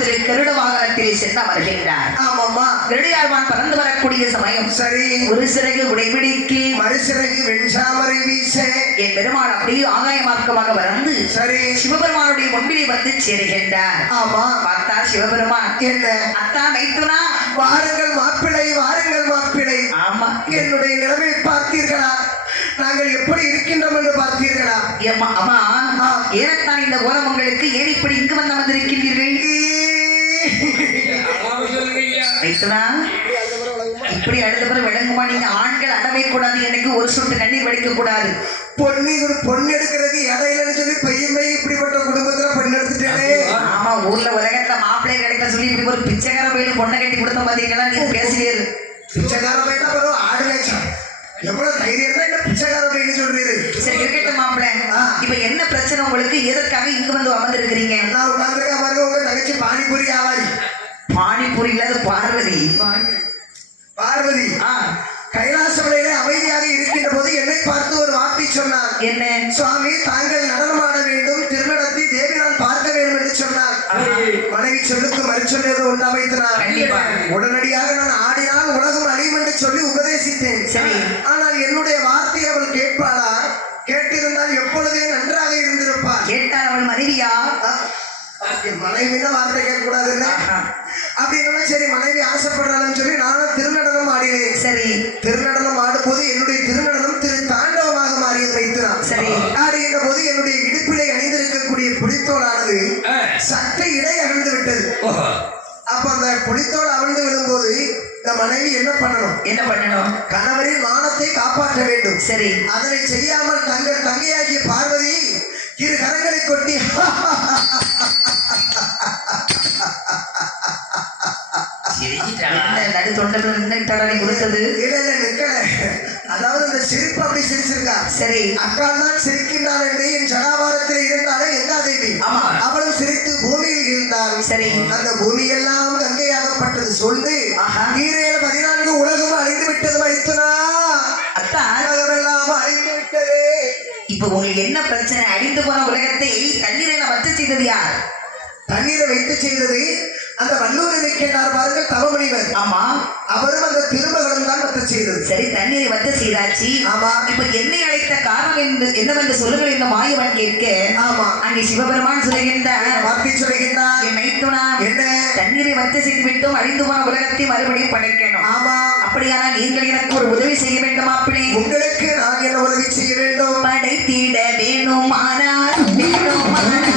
திரு கருட வாகனத்திலே சென்று அமர்கின்றார். ஆமாம்மா. கருடையாழ்வான் பறந்து வரக்கூடிய சமயம் சரி. ஒரு சிறகு உடைபிடிக்கு மறுசிறகு வெண்சாமரை வீச என் பெருமாள் அப்படியே ஆகாய மார்க்கமாக வந்து சரி சிவபெருமானுடைய முன்பிலே வந்து சேருகின்றார். ஆமா. பார்த்தா சிவபெருமான் என்ன அத்தா மைத்துனா வாருங்கள் மாப்பிள்ளை, வாருங்கள் மாப்பிள்ளை. ஆமா என்னுடைய நிலைமை பார்த்தீர்களா? நாங்கள் எப்படி இருக்கின்றோம் என்று பார்த்தீர்களா? அம்மா ஏனத்தான் இந்த ஓரம் உங்களுக்கு ஏன் இப்படி இங்கு வந்து அமர்ந்திருக்கின்றீர்கள்? மைத்துனா இப்படி அடுத்தவரை விளங்குமா? நீங்க ஆண்கள் அடவை கூடாது, எனக்கு ஒரு சொட்டு கண்ணீர் வடிக்க கூடாது. பொண்ணு எடுக்கிறதுக்கு இடையிலன்னு சொல்லி பையன் இப்படிப்பட்ட குடும்பத்துல பெண் எடுத்துட்டேனே. ஆமா, ஊர்ல உலகத்துல மாப்பிள்ளை கிடைக்க சொல்லி இப்படி ஒரு பிச்சைக்கார பையில பொண்ணை கட்டி கொடுத்த பாத்தீங்களா? நீ பேசுறீரு பிச்சைக்கார பையனா பரவ ஆடு வேச்சம் எவ்வளவு தைரியம் தான் இந்த பிச்சைக்கார பையன் சொல்றீரு. சரி இருக்கட்டும் மாப்பிள்ளை, இப்ப என்ன பிரச்சனை உங்களுக்கு? எதற்காக இங்க வந்து அமர்ந்திருக்கிறீங்க? நான் உட்கார்ந்துருக்க பாருங்க, உங்க தங்கச்சி பானிபூரி ஆவாரி. பானிபூரி இல்லாத பார்வதி. பார்வதி கைலாசமலையிலே அமைதியாக இருக்கின்ற போது என்னை பார்த்து ஒரு வார்த்தை சொன்னார். என்ன? சுவாமி, தாங்கள் நடனமாட வேண்டும், திருநடத்தி தேவி நான் பார்க்க வேண்டும் என்று சொன்னார். மனைவி சொல்லுக்கு மறுச்சொல்லியது ஒன்று அமைத்தினார். உடனடியாக நான் ஆடினால் உலகம் அழியும் என்று சொல்லி உபதேசித்தேன். சரி. ஆனால் என்னுடைய வார்த்தையை அவள் கேட்பாளா? கேட்டிருந்தால் எப்பொழுதே நன்றாக இருந்திருப்பார். கேட்டால் அவள் மனைவியா? மனைவினா வார்த்தை கேட்க கூடாதுல்ல. அப்படின்னா சரி, மனைவி ஆசைப்படுறான்னு சொல்லி நானும் திருநடனம் ஆடினேன். சரி. திருநடனம் ஆடும்போது என்னுடைய திருநடனம் திரு தாண்டவமாக மாறியது வைத்தான். சரி. ஆடுகின்ற போது என்னுடைய இடுப்பிலே அணிந்திருக்கக்கூடிய புலித்தோலானது சற்று இடை அகழ்ந்து விட்டது. அப்ப அந்த புலித்தோல் அவிழ்ந்து விடும்போது இந்த மனைவி என்ன பண்ணணும்? என்ன பண்ணணும்? கணவரின் மானத்தை காப்பாற்ற வேண்டும். சரி. அதனை செய்யாமல் தங்கள் தங்கையாகிய பார்வதி இரு கரங்களை கொட்டி நடு தொண்டர்கள் கொடுத்தது. அதாவது அந்த சிரிப்பு அப்படி சிரிச்சிருக்கா. சரி. அக்கால் தான் சிரிக்கின்றாள் என்று என் சகாபாரத்தில் இருந்தாலே எங்காதேவி அவளும் சிரித்து பூமியில் இருந்தாள். சரி. அந்த பூமி எல்லாம் கங்கையாகப்பட்டது. சொல்லு 14 உலகம் அழிந்து விட்டது வைத்துனா. உலகமெல்லாம் அழிந்து விட்டது. இப்ப உங்களுக்கு என்ன பிரச்சனை? அழிந்து போன உலகத்தை தண்ணீரை வச்சு செய்தது யார்? தண்ணீரை வைத்து செய்தது அந்த வல்லூர் இருக்கின்றார் பாருங்கள், தவமுனிவர். ஆமா, அவரும் அந்த திருமகளும் தான் வத்த செய்தது. சரி, தண்ணீரை வத்த செய்தாச்சு. ஆமா. இப்ப என்னை அழைத்த காரணம் என்னவென்று சொல்லுங்கள் இந்த மாயவன் கேட்க. ஆமா. அங்கே சிவபெருமான் சொல்லுகின்ற வார்த்தை சொல்லுகின்றார். என் மைத்துனா, என்ன தண்ணீரை வத்த செய்து விட்டோம், அழிந்து போன உலகத்தை மறுபடியும் படைக்கணும். ஆமா. அப்படியானால் நீங்கள் எனக்கு ஒரு உதவி செய்ய வேண்டும். அப்படி உங்களுக்கு நான் என்ன உதவி செய்ய வேண்டும்? படைத்திட வேணுமானால் வேணுமானால்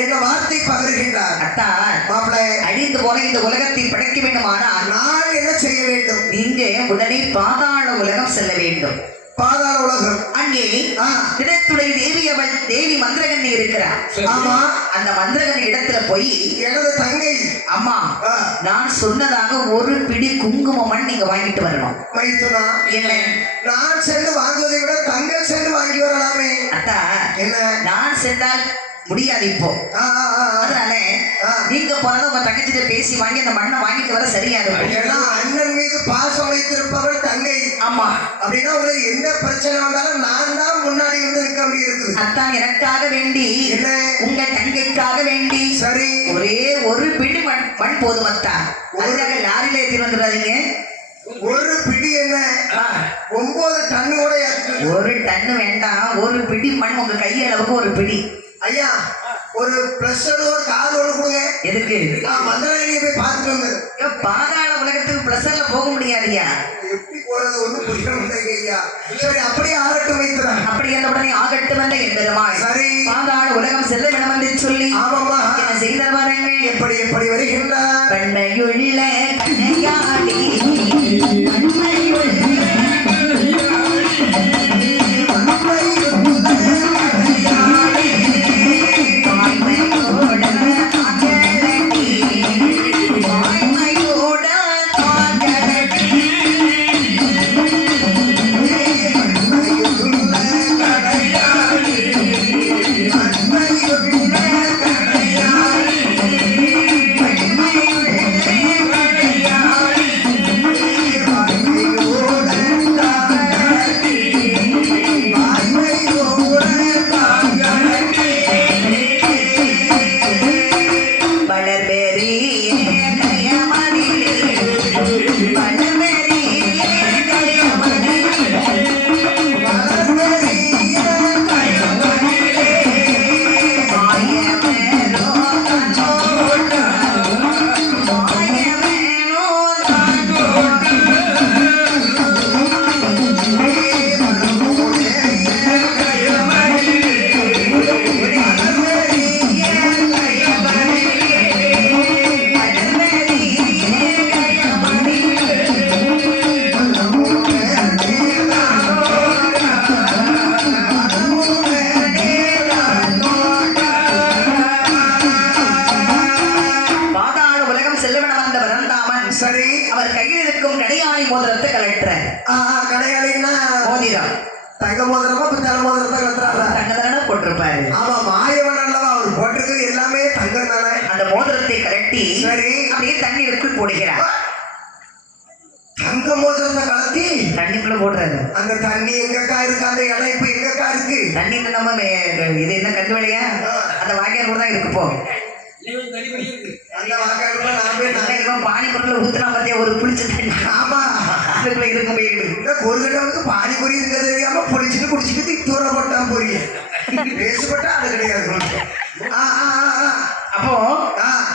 என்ற வார்த்தை பகருகின்றார். அத்தா மாப்பிள்ளை, அழிந்து போன இந்த உலகத்தை படைக்க வேண்டுமானால் நான் என்ன செய்ய வேண்டும்? நீங்க உடனே பாதாள உலகம் செல்ல வேண்டும். பாதாள உலகம். அங்கே திடத்துடைய தேவி அவள் தேவி மந்திரகண்ணி இருக்கிறார். ஆமா. அந்த மந்திரகண்ணி இடத்துல போய் எனது தங்கை அம்மா நான் சொன்னதாக ஒரு பிடி குங்குமம் நீங்க வாங்கிட்டு வரணும். மைத்துனா, என்ன நான் சென்று வாங்குவதை விட தங்கள் சென்று வாங்கி வரலாமே. அத்தா என்ன நான் சென்றால் முடியாது இப்போ. அதனால நீங்க போனதை உங்க தங்கச்சிட்ட பேசி வாங்கி அந்த மண்ணை வாங்கிட்டு வர சரியா இருக்கும். ஏன்னா அண்ணன் மீது பாசம் வைத்திருப்பவள் தங்கை. ஆமா. அப்படின்னா உங்களுக்கு எந்த பிரச்சனை வந்தாலும் நான் தான் முன்னாடி வந்து நிற்க வேண்டி இருக்குது. அத்தான் எனக்காக வேண்டி உங்க தங்கைக்காக வேண்டி சரி ஒரே ஒரு பிடி மண் போதும் அத்தா. அதுக்காக லாரியில ஏற்றி வந்துடாதீங்க. ஒரு பிடி என்ன 9 டன்னு கூட ஒரு டன்னு வேண்டாம். ஒரு பிடி மண் உங்க கையளவுக்கு ஒரு பிடி. ஐயா ஒரு பிளஸர் ஒரு கார் ஒன்று கொடுங்க. எதுக்கு? மந்திரவாணியை போய் பார்த்துட்டு வந்து. பாதாள உலகத்துக்கு பிளஸர்ல போக முடியாதுயா. எப்படி போறது ஒன்றும் புரியவில்லை ஐயா. சரி அப்படியே ஆகட்டும் வைக்கிறான். அப்படி என்ற உடனே ஆகட்டும் வந்த என் பெருமாள் சரி பாதாள உலகம் செல்ல வேணும் என்று சொல்லி ஆமாம்மா என்ன செய்த பாருங்கள். எப்படி எப்படி வருகின்றார்? கண்மையுள்ள கண்ணையாடி கண்மையுள்ள மோதிரத்தை கலட்டுற. கடையாளின்னா மோதிரம் தங்க மோதிரமா பித்தளை மோதிரத்தை கலட்டுறாங்க. தங்க தானே போட்டிருப்பாரு. ஆமா மாயவன் அல்லவா அவர் போட்டிருக்கிறது எல்லாமே தங்கம் தானே. அந்த மோதிரத்தை கலட்டி சரி அப்படியே தண்ணீருக்குள் போடுகிறார். தங்க மோதிரத்தை கலத்தி தண்ணிக்குள்ள போடுறாரு. அந்த தண்ணி எங்கக்கா இருக்கு? அந்த இணைப்பு எங்கக்கா இருக்கு? தண்ணின்னு நம்ம இது என்ன கண்டு வேலையா? அந்த வாக்கியார் கூட தான் இருக்கு. போ அந்த வாக்காளர் பானிபுரில ஊத்துனா பார்த்தியா ஒரு புளிச்ச தண்ணி. ஆமா அதுக்குள்ள இருக்கும் போயிடுது. ஒரு கட்டவுக்கு பானிபுரி இருக்கிறது தெரியாம பொடிச்சுட்டு குடிச்சுட்டு தூர போட்டா போறீங்க. பேசப்பட்டா அது கிடையாது. அப்போ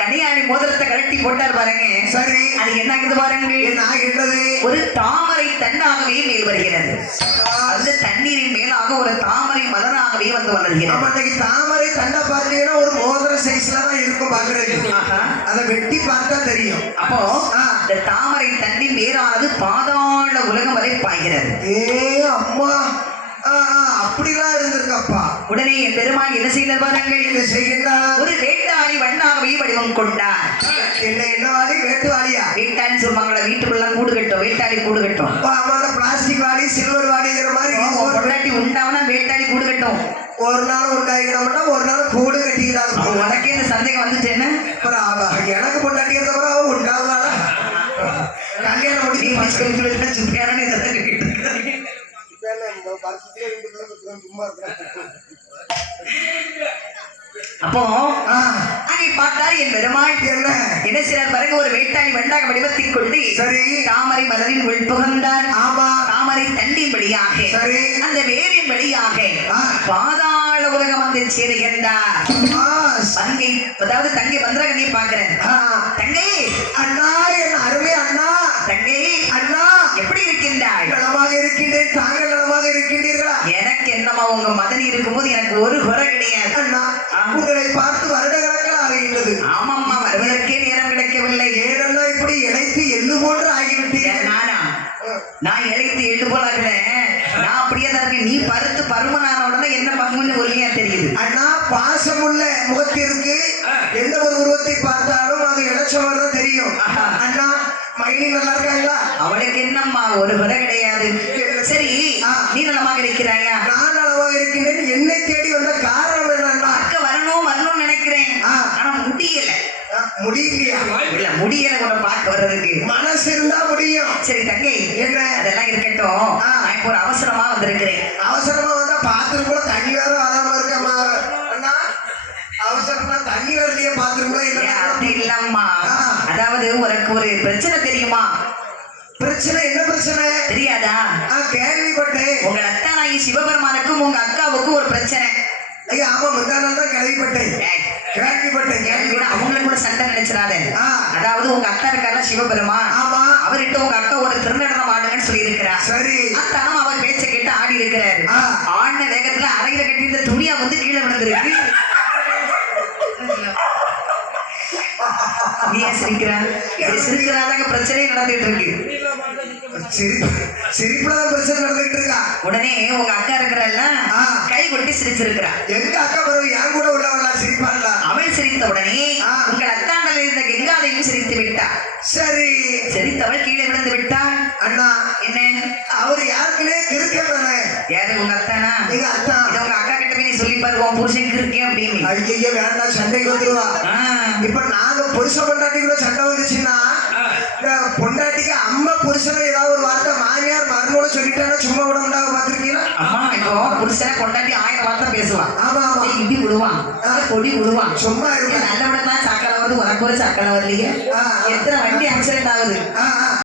கனியாணி மோதிரத்தை கலட்டி போட்டார் பாருங்க. சரி அது என்ன ஆகுது பாருங்க. ஒரு தாமரை தன்னாகவே மேல் வருகிறது. அந்த தண்ணீரின் மேலாக ஒரு தாமரை மலராகவே வந்து வருகிறது. தாமரை தண்டை பார்த்தீங்கன்னா ஒரு மோதிர சைஸ்ல தான் இருக்கும் பாக்குறது. அதை வெட்டி பார்த்தா தெரியும். அப்போ இந்த தாமரை தண்ணின் மேலானது பாதாள உலகம் வரை பாய்கிறது. அம்மா அப்படிலாம் இருந்திருக்கப்பா. உடனே என் பெருமாள் என்ன செய்தார் பாருங்கள். என்ன செய்கின்றார்? ஒரு வேட்டாளி வண்ணாகவே வடிவம் கொண்டார். என்ன வாடி? வேட்டுவாளியா? வேட்டாளி சொல்லுவாங்களா, வீட்டுக்குள்ள கூடு கட்டும். வேட்டாளி கூடு கட்டும். பிளாஸ்டிக் வாடி சில்வர் வாடிங்கிற மாதிரி பொண்டாட்டி உண்டாவனா வேட்டாளி கூடு கட்டும். ஒரு நாள் உண்டாகினா ஒரு நாள் கூடு கட்டிக்கிறாங்க. உனக்கே இந்த சந்தேகம் வந்துச்சு என்ன? எனக்கு பொண்டாட்டி இருந்தப்பறம் அவன் உண்டாவதால கல்யாணம் முடிச்சு சுத்தியான அப்போ அங்கே பார்த்தார் என் பெருமாள். என்ன சிலர் பிறகு ஒரு வேட்டாளி வண்டாக வடிவத்தில் கொண்டு சரி தாமரை மலரின் உள் புகழ்ந்தார். ஆமா தாமரை தண்டின் வழியாக சரி அந்த வேரின் வழியாக பாதாள உலகம் வந்து சேருகின்றார். தங்கை அதாவது தங்கை மந்திரகண்ணியை பார்க்கிறேன். தங்கை அண்ணா என் அருமை அண்ணா. தங்கை அண்ணா எப்படி இருக்கின்றாய்? நலமாக இருக்கின்றேன். தாங்கள் நலமாக இருக்கின்றீர்களா? எனக்கு என்னமா உங்க மதனி இருக்கும்போது எனக்கு ஒரு குறை கிடையாது. அண்ணா உங்களை பார்த்து வருடம் நான் இழைத்து எட்டு போல நான் அப்படியே தான் இருக்கேன். நீ பருத்து பருமனான உடனே என்ன பங்குன்னு ஒருமையா தெரியுது. அண்ணா பாசமுள்ள முகத்திற்கு எந்த ஒரு உருவத்தை பார்த்தாலும் அது இளைச்சவர் தான் தெரியும். அண்ணா மைனி நல்லா இருக்காங்களா? அவளுக்கு என்னம்மா ஒரு விட கிடையாது. சரி நீ நலமாக இருக்கிறாயா? நான் நலமாக இருக்கின்றேன். என்னை தேடி வந்த காரணம் என்னன்னா அக்க வரணும் வரணும்னு நினைக்கிறேன். ஆனா முடியல. முடியலையா? இல்ல முடியல உன்னை பார்க்க வர்றதுக்கு. மனசு இருந்தா முடியும். சரி தங்கை என்ன அதெல்லாம் இருக்கட்டும். நான் இப்போ ஒரு அவசரமா வந்திருக்கிறேன். அவசரமா வந்தா பாத்ரூம் கூட தண்ணி வேற வராம இருக்கமா? அண்ணா அவசரமா தண்ணி வரலையே பாத்ரூம் கூட இல்ல. அப்படி இல்லம்மா. அதாவது உனக்கு ஒரு பிரச்சனை தெரியுமா? பிரச்சனை என்ன பிரச்சனை தெரியாதா? கேள்விப்பட்டேன். உங்க அத்தானாகி சிவபெருமானுக்கும் உங்க அக்காவுக்கும் ஒரு பிரச்சனை. ஐயா ஆமா முந்தானால் தான் கேள்விப்பட்டேன். கேள்விப்பட்டேன். அவங்களுக்கு கூட சண்டை நினைச்சிடாத. அதாவது உங்க அத்தா இருக்காருல சிவபெருமான். ஆமா அவர்கிட்ட உங்க அக்கா ஒரு திருநடனம் ஆடுங்கன்னு சொல்லி இருக்கிறார். சரி அத்தானும் அவர் பேச்சை கேட்டு ஆடி இருக்கிறாரு. ஆடின வேகத்துல அறையில கட்டி இந்த துணியா வந்து கீழே விழுந்திருக்கு. நீ ஏன் சிரிக்கிறா? சிரிக்கிறாதாங்க பிரச்சனையே நடந்துட்டு இருக்கு. சிரிப்புலதான் பிரச்சனை நடந்துட்டு இருக்கா. உடனே உங்க அக்கா இருக்கிறல்ல கை கொட்டி சிரிச்சிருக்கிறா. எங்க அக்கா பரவ என் கூட உள்ளவங்களா சிரிப்பாங்களா? அவள் சிரித்த உடனே உங்கள் அத்தாண்டல இருந்த கங்காதையும் சிரித்து விட்டா. சரி சிரித்தவள் கீழே விழுந்து விட்டாள். அண்ணா என்ன அவர் யாருக்குனே கிருக்கே? யாரு உங்க அத்தானா? எங்க அத்தா. இதை உங்க அக்கா கிட்ட போய் நீ சொல்லி பாரு உன் புருஷன் இருக்கேன் அப்படின்னு. ஐயோ வேண்டாம் சண்டைக்கு வந்துருவா. இப்ப நாங்க புருஷ பொண்டாட்டி கூட சண்டை வந்துச்சுன்னா பொண்டாட்டிக்கு அம்மா புருஷனை ஏதாவது ஒரு வார்த்தை மாமியார் மருமோட சொல்லிட்டானா சும்மா விட உண்டாக பாத்துருக்கீங்களா? அம்மா இப்போ புருஷனை பொண்டாட்டி 1000 வார்த்தை பேசுவான். ஆமா ஆமா இடி விடுவான் கொடி விடுவான். சும்மா இருக்க நல்ல விடத்தான் சாக்கடை வருது உனக்கு ஒரு சாக்கடை வரலையே. எத்தனை வண்டி ஆக்சிடென்ட் ஆகுது.